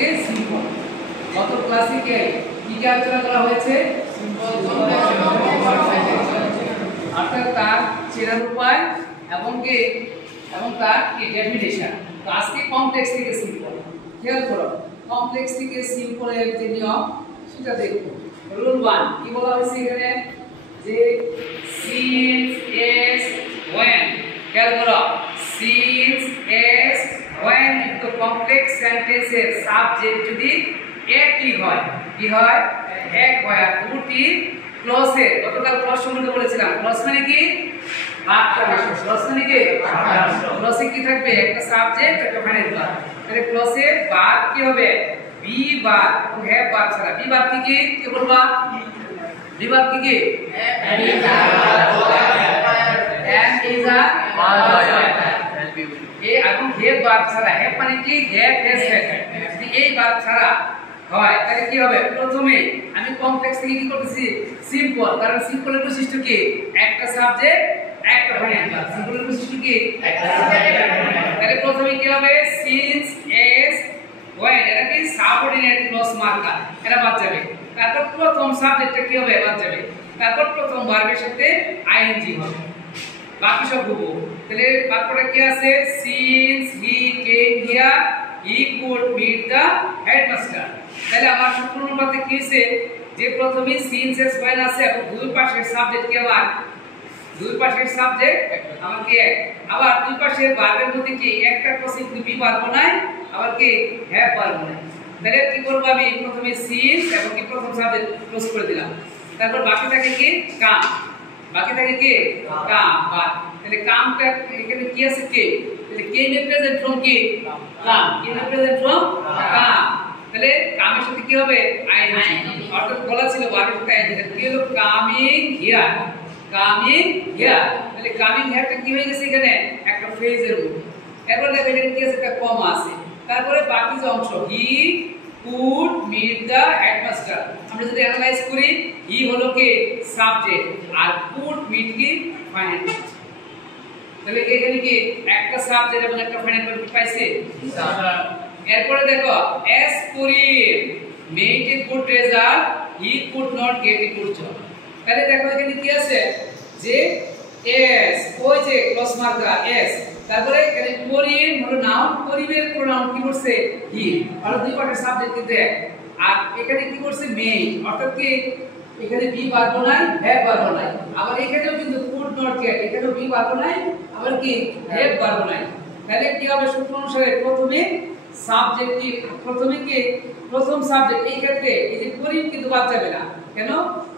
থেকে সিম্পল। গত ক্লাসে কি আলোচনা করা হয়েছে? অর্থাৎ তার চেনার উপায় এবং তার ডেফিনেশন। তো আজকে কমপ্লেক্স থেকে সিম্পল। খেয়াল করো, কমপ্লেক্স থেকে সিম্পলের যে নিয়ম সেটা দেখো। রুল 1 কি বলা হয়েছে এখানে? যে since s when, খেয়াল করো, since s when the complex sentence এর সাবজেক্ট যদি একই হয়, কি হয়? এক হয়। আর দুটি ক্লজে, গতকাল ক্লজ সম্বন্ধে বলেছিলাম, ক্লজ মানে কি? ক্লজ মানে কি? ক্লজে কি থাকবে? একটা সাবজেক্ট, একটা ফাইনাল ভার্ব। তাহলে ক্লজে ভার্ব কি হবে? বি ভার্ব এবং হ্যাভ ভার্ব ছাড়া। বি ভার্ব কি কি বলবা? বি ভার্ব কি? and is a এই এবং হ্যাভ ভার্ব ছাড়া। হ্যাভ মানে কি? Have has had. যদি এই ভার্ব ছাড়া হয় তাহলে কি হবে? প্রথমে আমি কমপ্লেক্স থেকে কি করতেছি? সিম্পল। কারণ সিম্পলের বৈশিষ্ট্য কি? একটা সাবজেক্ট, একটা ফাইনাল ভার্ব। সিম্পলের বৈশিষ্ট্য কি? একটা সাবজেক্ট, একটা ফাইনাল ভার্ব। তাহলে প্রথমে কি হবে? since s when, এটা কি সাবঅর্ডিনেট ক্লজ মার্কার, এটা বাদ যাবে। তারপর প্রথম সাবজেক্টটা কি হবে? বাদ যাবে। তারপর প্রথম ভার্বের সাথে আইএনজি হবে, বাকি সব হবো। তাহলে বাক্যটা কি আছে? since he came here he could meet the headmaster। তাহলে আমার সূত্র অনুপাতে কি হইছে? যে প্রথমে since s when আছে এবং দুই পাশের সাবজেক্ট কি? আমার দুই পাশের সাবজেক্ট আমার কি এক। আবার দুই পাশের ভার্বের মধ্যে কি একটা ক্লজে কিন্তু বি ভার্ব নাই, আবার কি হ্যাভ ভার্ব নাই। তাহলে কি করব? আমি প্রথমে since এবং কি প্রথম সাবজেক্ট ক্লোজ করে দিলাম। তারপর বাকি থাকে কি? কাম। বাকি থাকে কি? কাম। তাহলে কামটা এখানে কি আছে? কে। তাহলে কে রিপ্রেজেন্ট ফ্রম কি? কাম। কে রিপ্রেজেন্ট ফ্রম কাম। তাহলে কামের সাথে কি হবে? আইএনজি। অর্থাৎ বলা ছিল ভার্বের সাথে আইএনজি। কি হলো? Coming here. Coming here. তাহলে কামিং হিয়ারটা কি হয়ে গেছে এখানে? একটা ফ্রেজের মতো। এরপর দেখো এখানে কি আছে? একটা কমা আছে। তারপরে বাকি যে অংশ হি could meet the headmaster, আমরা যদি অ্যানালাইজ করি, হি হলো কি সাবজেক্ট আর could meet কি ফাইনাল। তাহলে এখানে কি একটা সাবজেক্ট এবং একটা ফাইনাল ভার্ব পাইছে। এরপরে দেখো as Korean made a good result he could not get a good job। তাহলে দেখো এখানে কি আছে? যে as, ওই যে ক্লজ মার্কার as, তারপরে এখানে কোরিয়ান হলো নাউন, কোরিয়ানের প্রোনাউন কি করছে? হি। আর দুই পাশের সাবজেক্ট কিন্তু এক। আর এখানে কি করছে? মেইন। অর্থাৎ কি এখানে বি ভার্ব নাই, হ্যাভ ভার্ব নাই। আবার এখানেও কিন্তু কুড নট গেট, এখানেও বি ভার্ব নাই, আবার কি হ্যাভ ভার্ব নাই। তাহলে কি হবে? সূত্র অনুসারে প্রথমে সাবজেক্ট কি? প্রথমে কি প্রথম সাবজেক্ট। এই ক্ষেত্রে এই যে কোরিয়ান কিন্তু বাদ যাবে না। কেন?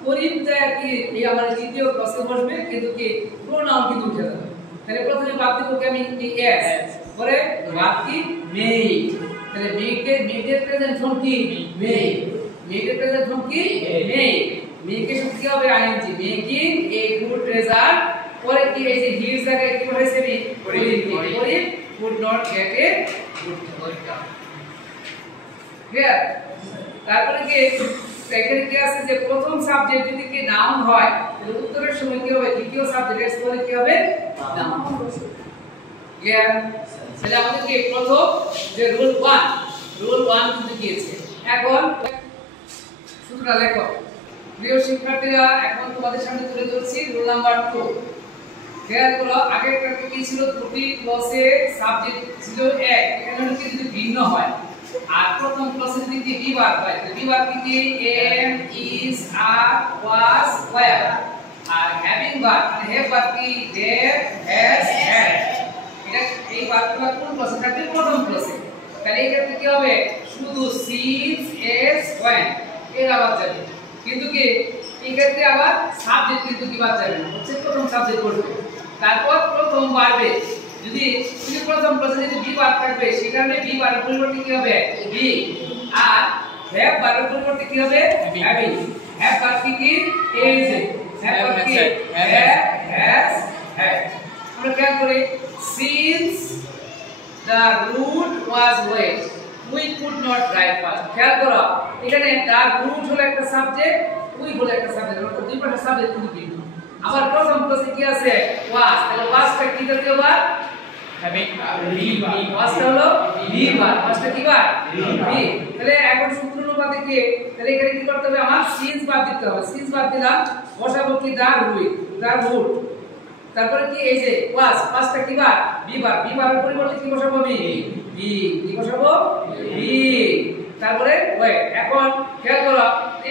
কোরিয়ানটা কি এই আমার দ্বিতীয় ক্লজে বসবে, কিন্তু কি প্রোনাউন কিন্তু উঠে যাবে। তাহলে প্রথমে বাদ দিব কি? আমি কি এস, পরে বাদ কি মেড। তাহলে মেডের প্রেজেন্ট ফর্ম কি? মেড। মেডের প্রেজেন্ট ফর্ম কি? মেড। মেকের সাথে কি হবে? ING. Making a good result. পরে কি এই যে হির জায়গায় কি হয়েছে? Be Korean could not get a good job. Clear? তারপরে কি এখানে কি আছে? যে প্রথম সাবজেক্ট যদি কি নাউন হয় তাহলে উত্তরের সময় কি হবে? দ্বিতীয় সাবজেক্টের পরে কি হবে? নাউন। ক্লিয়ার? তাহলে আমাদের কি প্রথম যে রুল 1 কিন্তু দিয়েছে। এখন সূত্রটা লেখো। প্রিয় শিক্ষার্থীরা, এখন তোমাদের সামনে তুলে ধরছি রুল নাম্বার 2। খেয়াল করো, আগেরটা কি ছিল? দুটি ক্লজে সাবজেক্ট ছিল এক, এখানে হলো কি যদি ভিন্ন হয়। আর প্রথম ক্লজে যদি কি বি ভার্ব হয়, তাহলে বি ভার্ব কি? Am, is, are, was, were. আর হ্যাভিং ভার্ব মানে হ্যাভ ভার্ব কি? Have, has, had. এটা এই ভার্বটা কোন ক্লজে থাকবে? প্রথম ক্লজে। তাহলে এই ক্ষেত্রে কি হবে? শুধু since s when এর আবার যাবে, কিন্তু কি এই ক্ষেত্রে আবার সাবজেক্ট কিন্তু কি বাদ যাবে না, হচ্ছে প্রথম সাবজেক্ট বসবে। তারপর প্রথম ভার্বে যদি প্রথম ক্লজে যদি বি ভার্ব থাকবে, সেখানে বি ভার্বের পরিবর্তে কি হবে? বি। আর হ্যাভ ভার্বের পরিবর্তে কি হবে? হ্যাভিং। হ্যাভ ভার্ব কি? এই যে হ্যাভ ভার্ব কি? Have, has, had. আমরা খেয়াল করি, since the route was wet we could not drive fast। খেয়াল করো, এখানে the route হলো একটা সাবজেক্ট, we হলো একটা সাবজেক্ট, অর্থাৎ দুই পাশে সাবজেক্ট কিন্তু ভিন্ন। আবার প্রথম ক্লজে কি আছে? was। তাহলে wasটা কি করতে হবে? হ্যাভিং। was হলো বি বার পাঁচটা কি বার বি তাহলে এখন সূত্র অনুপাতে কি তাহলে এখানে কি করতে হবে আমার সিন্স বাদ দিতে হবে সিন্স বাদ দিলাম বসাবো কি দা রুট তারপরে কি এই যে প্লাস পাঁচটা কি বার বি বারের পরিবর্তে কি বসাবো আমি বি কি বসাবো বি তারপরে ওই এখন খেয়াল করো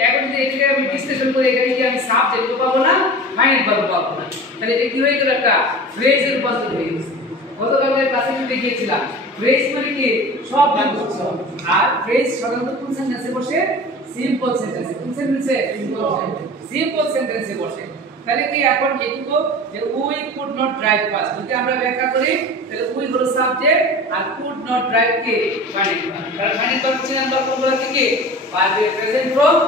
এখন যদি এটাকে আমি বিশ্লেষণ করি এখানে কি আমি সাবজেক্ট পাবো না ফাইনাইট ভ্যালু পাবো না তাহলে এটা কি হয়ে গেল একটা ফ্রেজের রূপান্তর হয়ে গেছে গতকালের ক্লাসে আমি দেখিয়েছিলাম ফ্রেজ মানে কি সব বাক্য আর ফ্রেজ সাধারণত কোন সেন্টেন্সে বসে সিম্পল সেন্টেন্সে কোন সেন্টেন্সে সিম্পল সেন্টেন্সে বসে তাহলে কি এখন এটুকু যে we could not drive fast যদি আমরা ব্যাখ্যা করি তাহলে উই হলো সাবজেক্ট আর কুড নট ড্রাইভ কে ফাইনাইট কারণ ফাইনাইট ভার্ব চিহ্ন লক্ষণগুলো কি ভার্বের প্রেজেন্ট ফর্ম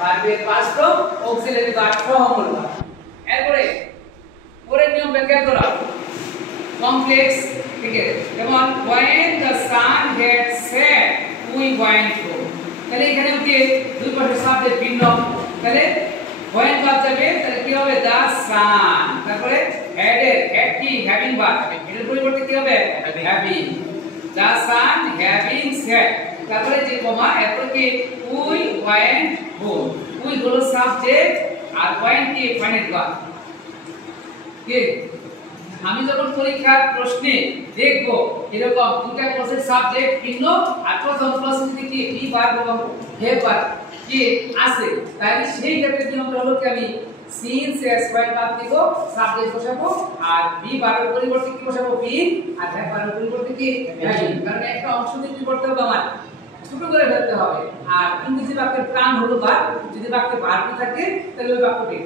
ভার্বের পাস্ট ফর্ম অক্সিলারি ভার্ব সহমূল ভার্ব এরপরে পরের নিয়ম ব্যাখ্যা করা কমপ্লেক্স ঠিক আছে যেমন when the sun had set we went home তাহলে এখানে কি দুই পাশে সাবজেক্ট ভিন্ন তাহলে when বাদ যাবে তাহলে কি হবে the sun তারপরে had কি having বাদ এর পরিবর্তে কি হবে having the sun having set তারপরে যে কমা এরপর কি we went home we হলো সাবজেক্ট আর went কি ফাইনাইট ভার্ব কি আমি যখন পরীক্ষার প্রশ্নে দেখব এরকম দুটো ক্লাসের সাবজেক্ট ভিন্ন আর প্রথম ক্লাসে যদি কি বি ভার্ব এবং হেভ ভার্ব কি আছে তাহলে সেই ক্ষেত্রে নিয়মটা হলো কি আমি সিন্স এস পয়েন্ট বাদ দিব সাবজেক্ট বসাবো আর বি ভার্বের পরিবর্তে কি বসাবো বি আর হেভ ভার্বের পরিবর্তে কি হ্যাভিং কারণ একটা অংশ দিয়ে করতে হবে আমার ছোট করে ফেলতে হবে আর ইংরেজি বাক্যের প্রাণ হলো ভার্ব যদি বাক্যে ভার্ব থাকে তাহলে ওই বাক্য ঠিক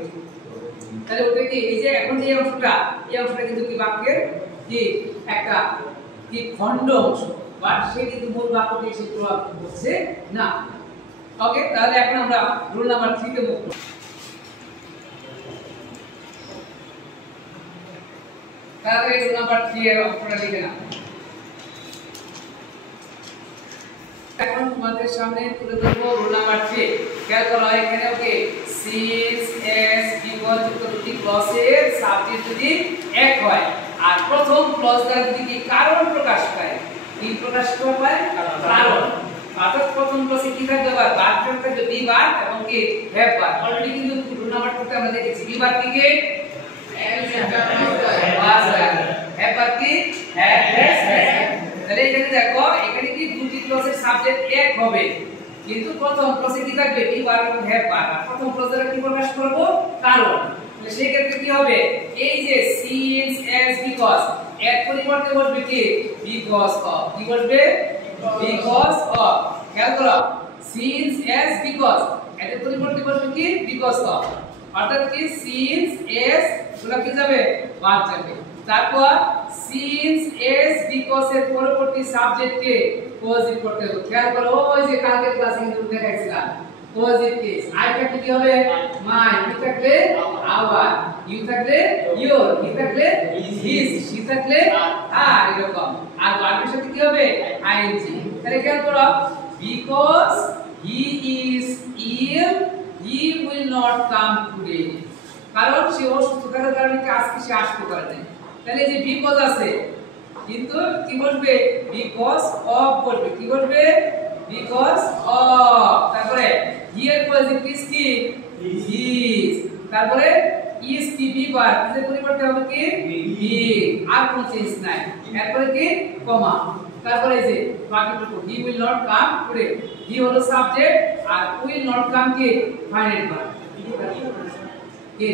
তাহলে ওটা কি এই যে এখন যে অংশটা এই অংশটা কিন্তু কি বাক্যের কি একটা কি খণ্ড অংশ বাট সে কিন্তু মূল বাক্যকে এসে প্রভাব করছে না ওকে তাহলে এখন আমরা রুল নাম্বার 3 তে মুভ করব তাহলে রুল নাম্বার 3 এর অঙ্কটা লিখে নাও এখন তোমাদের সামনে তুলে ধরবো রুল নাম্বার 3 খেয়াল করো এখানে ওকে সিন্স এস বিকজ যুক্ত দুটি ক্লজের সাবজেক্ট যদি এক হয় আর প্রথম ক্লজ দ্বারা যদি কি কারণ প্রকাশ পায় কি প্রকাশ পায় কারণ অর্থাৎ প্রথম ক্লজে কি থাকবে ভার্ব থাকবে বি ভার্ব এবং কি হ্যাভ ভার্ব অলরেডি কিন্তু রুল নাম্বার 2 তে আমরা দেখেছি বি ভার্ব কি হ্যাভ ভার্ব কি তাহলে এখানে দেখো এখানে কি দুটি ক্লজের সাবজেক্ট এক হবে কিন্তু প্রথম ক্লজে কি থাকবে বি ভার্ব এবং হ্যাভ ভার্ব প্রথম ক্লজ দ্বারা কি প্রকাশ করব কারণ তাহলে সেই ক্ষেত্রে কি হবে এই যে সিন্স এস বিকজ এর পরিবর্তে বসবে কি বিকজ অফ কি বসবে বিকজ অফ খেয়াল করো সিন্স এস বিকজ এর পরিবর্তে বসবে কি বিকজ অফ অর্থাৎ কি সিন্স এস গুলো কি যাবে বাদ যাবে তারপর সিন্স এস বিকজ এর পরবর্তী সাবজেক্টকে পজিটিভ করতে হবে খেয়াল করো ওই যে কালকে ক্লাসে কিন্তু দেখাইছিলাম পজিটিভ কেস আই থাকলে কি হবে মাই ইউ থাকলে আওয়ার ইউ থাকলে ইওর হি থাকলে হিজ শি থাকলে আর এরকম আর ভার্বের সাথে কি হবে আইএনজি তাহলে খেয়াল করো because he is ill he will not come today কারণ সে অসুস্থতার কারণে আজকে সে আসতে পারে না তাহলে যে বিকজ আছে কিন্তু কি বলবে বিকজ অফ বলবে কি বলবে বিকজ অফ তারপরে হি এর পজিটিভ কি হিজ তারপরে ইজ কি বি ভার্ব এর পরিবর্তে হবে কি বি আর কোনো চেঞ্জ নাই এরপরে কি কমা তারপরে এই যে বাকিটুকু he will not come today he হলো সাবজেক্ট আর উইল নট কাম কি ফাইনাইট ভার্ব কি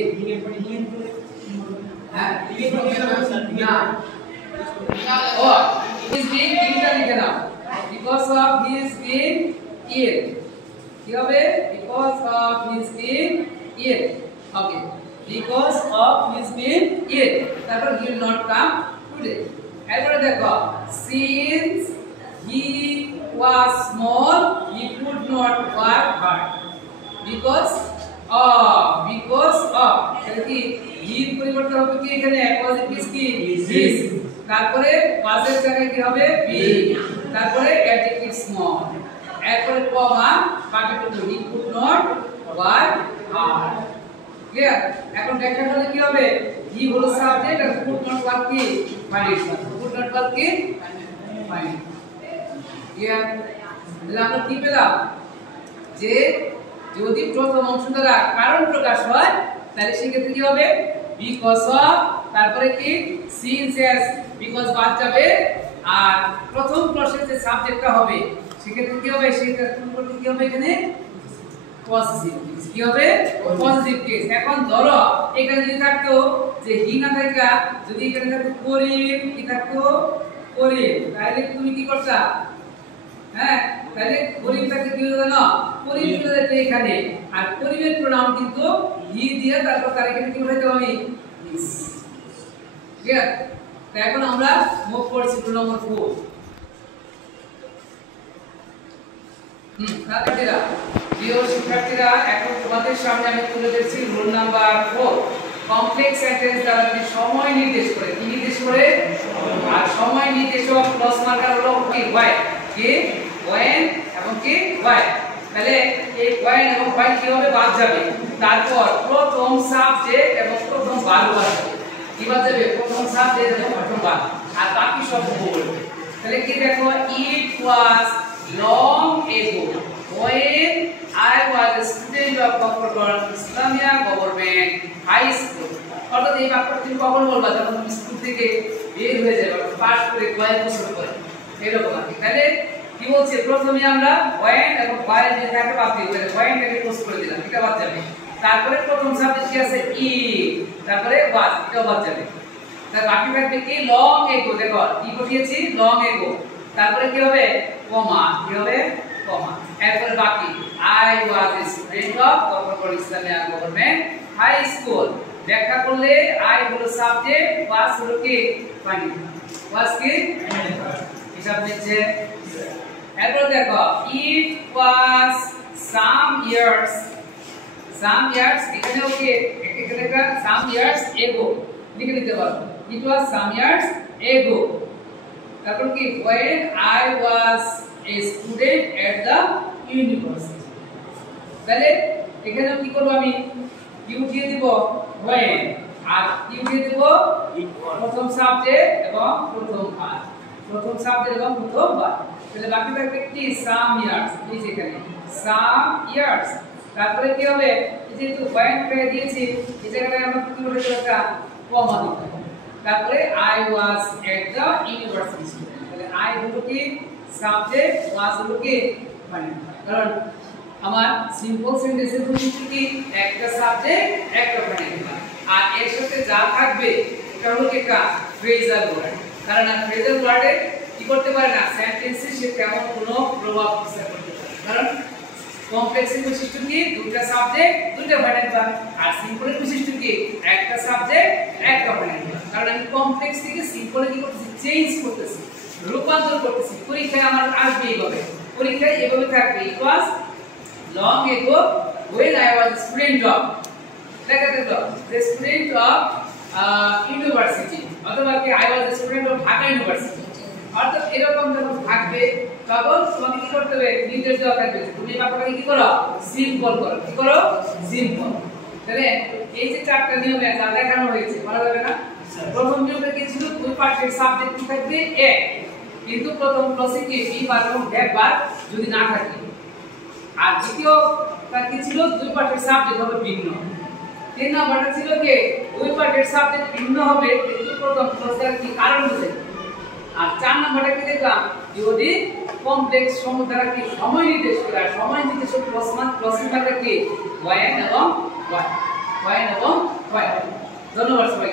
হ্যাঁ না ও ইজ বিং ইনটা লিখে নাও because of his being ill কি হবে because of his being ill okay because of his being ill তারপর he will not come today এরপরে দেখো since he was small he could not work hard because of তাহলে কি he পরিবর্তে হবে কি এখানে পজিটিভ কি his তারপরে পাশের জায়গায় কি হবে be তারপরে অ্যাডজেক্টিভ স্মল এরপরে কমা বাকিটুকু he could not work hard clear এখন ব্যাখ্যা করলে কি হবে he হলো সাবজেক্ট আর could not work কি ফাইনাইট could not work কি ফাইনাইট ক্লিয়ার? তাহলে আমরা কি পেলাম যে যদি প্রথম অংশ দ্বারা কারণ প্রকাশ হয় তাহলে সেক্ষেত্রে কি হবে বিকজ অফ তারপরে কি সিন্স এস বিকজ বাদ যাবে আর প্রথম প্রশ্নের যে সাবজেক্টটা হবে সেক্ষেত্রে কি হবে সেটা করতে কি হবে এখানে পজিটিভ কি হবে পজিটিভ কেস। এখন ধরো এখানে যদি থাকতো যে হি না থাকা যদি এখানে থাকতো করিম কি থাকতো করিম তাহলে তুমি কি করতা হ্যাঁ তাহলে করিম থাকতে কি হতো না করিম চলে যেত এখানে আর করিমের প্রোনাউন কিন্তু হি দিয়ে তারপর তার এখানে কি বসাইতে হবে ইস। ক্লিয়ার? তো এখন আমরা মুভ করছি রুল নম্বর 4। শিক্ষার্থীরা প্রিয় শিক্ষার্থীরা এখন তোমাদের সামনে আমি তুলে ধরছি রুল নাম্বার 4 কমপ্লেক্স সেন্টেন্স দ্বারা যদি সময় নির্দেশ করে কি নির্দেশ করে আর সময় নির্দেশক প্লাস মার্কার হলো কি ওয়াই কি ওয়েন এবং কি ওয়াই তাহলে এই ওয়েন এবং ওয়াই কি হবে বাদ যাবে তারপর প্রথম সাবজেক্ট এবং প্রথম ভার্ব আসবে কি বাদ যাবে প্রথম সাবজেক্ট এবং প্রথম ভার্ব আর বাকি সব বলবে তাহলে কি দেখো ইট ওয়াজ long ago when I was a student of Coppergorn Islamia Government High School অর্থাৎ এই বাক্যটা তুমি কখন বলবা যখন তুমি স্কুল থেকে বের হয়ে যাবে পাস করে কয়েক বছর পরে এরকম আর কি। তাহলে কি বলছে প্রথমে আমরা when এবং why যে থাকে বাদ দিয়ে তাহলে when টাকে ক্লোজ করে দিলাম এটা বাদ যাবে তারপরে প্রথম সাবজেক্ট কি আছে ই তারপরে was এটা বাদ যাবে তার বাকি থাকবে কি long ago দেখো কি বসিয়েছি long ago তারপরে কি হবে কমা কি হবে কমা এরপর বাকি I was a student of Kopargarh Islamia government high school ব্যাখ্যা করলে আই হলো সাবজেক্ট ওয়াজ হলো কি ফাইনাল ওয়াজ কি হিসাব নিচ্ছে এরপর দেখো ইট ওয়াজ সাম ইয়ার্স এখানেও কি এখানে একটা সাম ইয়ার্স এগো লিখে নিতে পারো ইট ওয়াজ সাম ইয়ার্স এগো তারপর কি when I was a student at the university তাহলে এখানে কি করব আমি কি উঠিয়ে দেব when আর কি উঠিয়ে দেব প্রথম সাবজেক্ট এবং প্রথম ভার্ব তাহলে বাকি থাকবে কি some years এই যে এখানে some years তারপরে কি হবে এই যেহেতু when পেয়ে দিয়েছি এই জায়গাটায় আমরা কি বলে দেব একটা কমা দিতে হবে তারপরে I was at the university তাহলে I হলো কি সাবজেক্ট was হলো কি ফাইনাল কারণ আমার সিম্পল সেন্টেন্সের বৈশিষ্ট্য কি একটা সাবজেক্ট একটা ফাইনাল আর এর সাথে যা থাকবে এটা হলো কি একটা ফ্রেজাল ওয়ার্ড কারণ ফ্রেজাল ওয়ার্ডে কি করতে পারে না সেন্টেন্সে সে তেমন কোনো প্রভাব বিস্তার করতে পারে কারণ কমপ্লেক্সের বৈশিষ্ট্য কি দুটো সাবজেক্ট দুটো ফাইনাল ভার্ব আর সিম্পলের বৈশিষ্ট্য কি একটা সাবজেক্ট একটা ফাইনাল ভার্ব কারণ আমি কমপ্লেক্স থেকে সিম্পলে কি করতেছি চেঞ্জ করতেছি রূপান্তর করতেছি পরীক্ষায় আমার আসবে এইভাবে পরীক্ষায় এভাবে থাকবে ইট ওয়াজ long ago when I was a student of লেখা থাকলো the student of university অথবা কি I was a student of Dhaka University অর্থাৎ এরকম যখন থাকবে তখন তোমাকে কি করতে হবে নির্দেশ দেওয়া থাকবে তুমি বাক্যটাকে কি করো সিম্পল করো কি করো সিম্পল তাহলে এই যে চারটা নিয়মে যা দেখানো হয়েছে বলা যাবে না প্রথম নিয়মটা কি ছিল দুই পাশের সাবজেক্ট কি থাকবে এক কিন্তু প্রথম ক্লসে কি বি বার এবং ব্যাক বার যদি না থাকে আর দ্বিতীয়টা কি ছিল দুই পাশের সাবজেক্ট হবে ভিন্ন তিন নাম্বারটা ছিল কি দুই পাশের সাবজেক্ট ভিন্ন হবে কিন্তু প্রথম ক্লসের কি কারণ বুঝে আর চার নাম্বারটা কি দেখলাম যদি কমপ্লেক্স সময় দ্বারা কি সময় নির্দেশ করে আর সময় নির্দেশক ক্লসের দ্বারা কি ওয়ান এবং ওয়াই ধন্যবাদ সবাই।